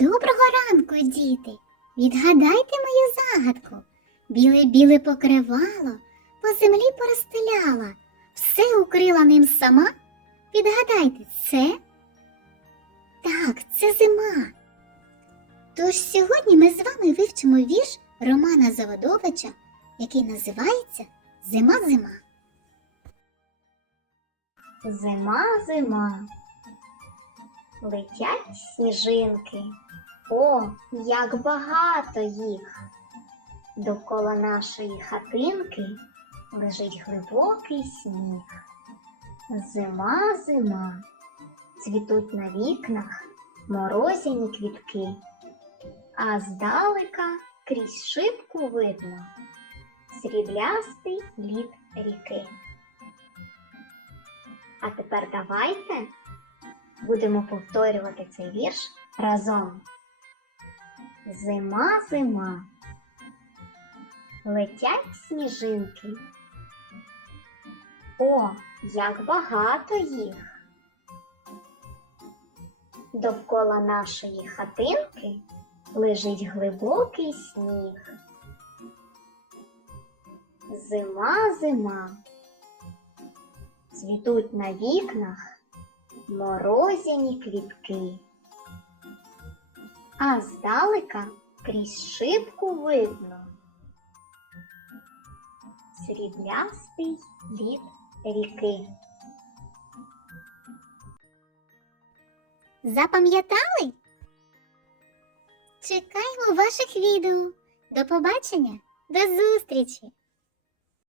Доброго ранку, діти! Відгадайте мою загадку. Біле-біле покривало, по землі порозстеляла, все укрила ним сама. Відгадайте, це? Так, це зима. Тож сьогодні ми з вами вивчимо вірш Романа Заводовича, який називається Зима-зима. Зима, зима. Летять сніжинки. О, як багато їх. Довкола нашої хатинки лежить глибокий сніг. Зима, зима. Цвітуть на вікнах морозяні квітки, а здалека крізь шибку видно сріблястий лід ріки. А тепер давайте будемо повторювати цей вірш разом. Зима, зима. Летять сніжинки. О, як багато їх. Довкола нашої хатинки лежить глибокий сніг. Зима, зима. Цвітуть на вікнах морозяні квітки, а здалека крізь шибку видно сріблястий лід ріки. Запам'ятали? Чекаємо ваших відео. До побачення, до зустрічі!